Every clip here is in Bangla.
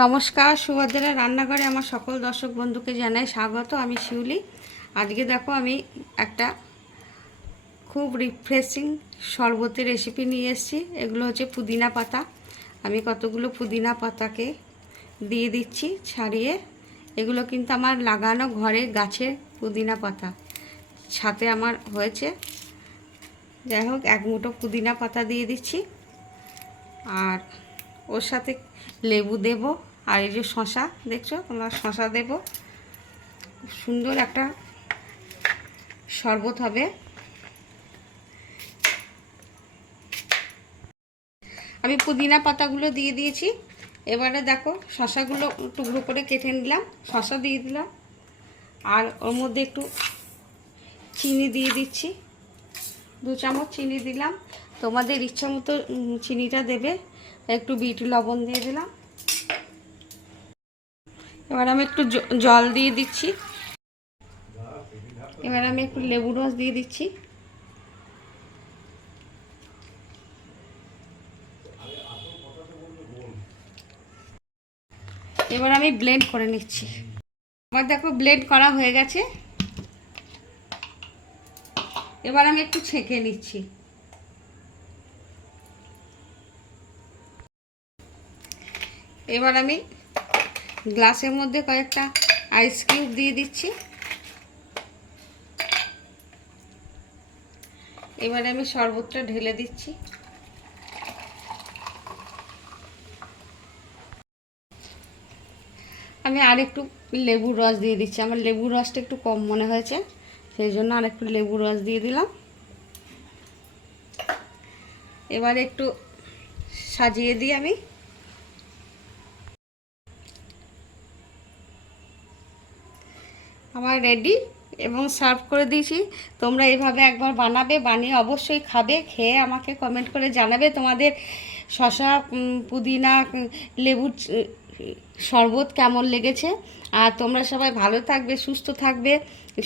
নমস্কার, সুভদ্রা রান্নাঘরে আমার সকল দর্শক বন্ধুকে জানাই স্বাগত। আমি শিউলি। আজকে দেখো আমি একটা খুব রিফ্রেশিং শরবতের রেসিপি নিয়ে এসেছি। এগুলো হচ্ছে পুদিনা পাতা। আমি কতগুলো পুদিনা পাতাকে দিয়ে দিচ্ছি ছাড়িয়ে। এগুলো কিন্তু আমার লাগানো ঘরে গাছের পুদিনা পাতা, ছাতে আমার হয়েছে। যাই হোক, এক মুঠো পুদিনা পাতা দিয়ে দিচ্ছি, আর ওর সাথে লেবু দেব, আর এই যে শশা দেখছো তোমরা, শশা দেব। সুন্দর একটা শরবত হবে। আমি পুদিনা পাতাগুলো দিয়ে দিয়েছি। এবারে দেখো শশাগুলো টুকরো করে কেটে নিলাম, শশা দিয়ে দিলাম, আর ওর মধ্যে একটু চিনি দিয়ে দিচ্ছি। 2 চামচ চিনি দিলাম, তোমাদের ইচ্ছা মতো চিনিটা দেবে। একটু বিট লবণ দিয়ে দিলাম। এবার আমি একটু জল দিয়ে দিচ্ছি। এবার আমি একটু লেবু রস দিয়ে দিচ্ছি। এবার আমি ব্লেন্ড করে নিচ্ছি। এবার দেখো ব্লেন্ড করা হয়ে গেছে। এবার আমি একটু ছেঁকে নিচ্ছি। এবার আমি গ্লাসের মধ্যে কয়েকটা আইস কিউব দিয়ে দিচ্ছি। এবারে আমি শরবতটা ঢেলে দিচ্ছি। আমি আর একটু লেবুর রস দিয়ে দিচ্ছি। আমার লেবুর রসটা একটু কম মনে হয়েছে, সেই জন্য আর একটু লেবুর রস দিয়ে দিলাম। এবার একটু সাজিয়ে দিই আমি। আমার রেডি এবং সার্ভ করে দিয়েছি। তোমরা এইভাবে একবার বানাবে, বানিয়ে অবশ্যই খাবে। খেয়ে আমাকে কমেন্ট করে জানাবে তোমাদের শসা পুদিনা লেবুর শরবত কেমন লেগেছে। আর তোমরা সবাই ভালো থাকবে, সুস্থ থাকবে।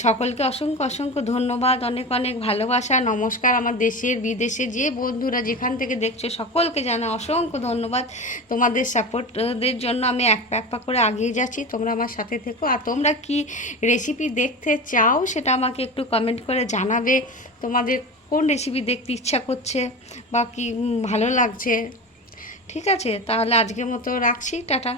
সকলকে অসংখ্য অসংখ্য ধন্যবাদ, অনেক অনেক ভালোবাসা, নমস্কার। আমার দেশের বিদেশে যে বন্ধুরা যেখান থেকে দেখছো সকলকে জানা অসংখ্য ধন্যবাদ। তোমাদের সাপোর্টের জন্য আমি এক পা করে এগিয়ে যাচ্ছি। তোমরা আমার সাথে থেকো। আর তোমরা কি রেসিপি দেখতে চাও সেটা আমাকে একটু কমেন্ট করে জানাবে। তোমাদের কোন রেসিপি দেখতে ইচ্ছা করছে বা কি ভালো লাগছে। ঠিক আছে, তাহলে আজকের মতো রাখছি, টাটা।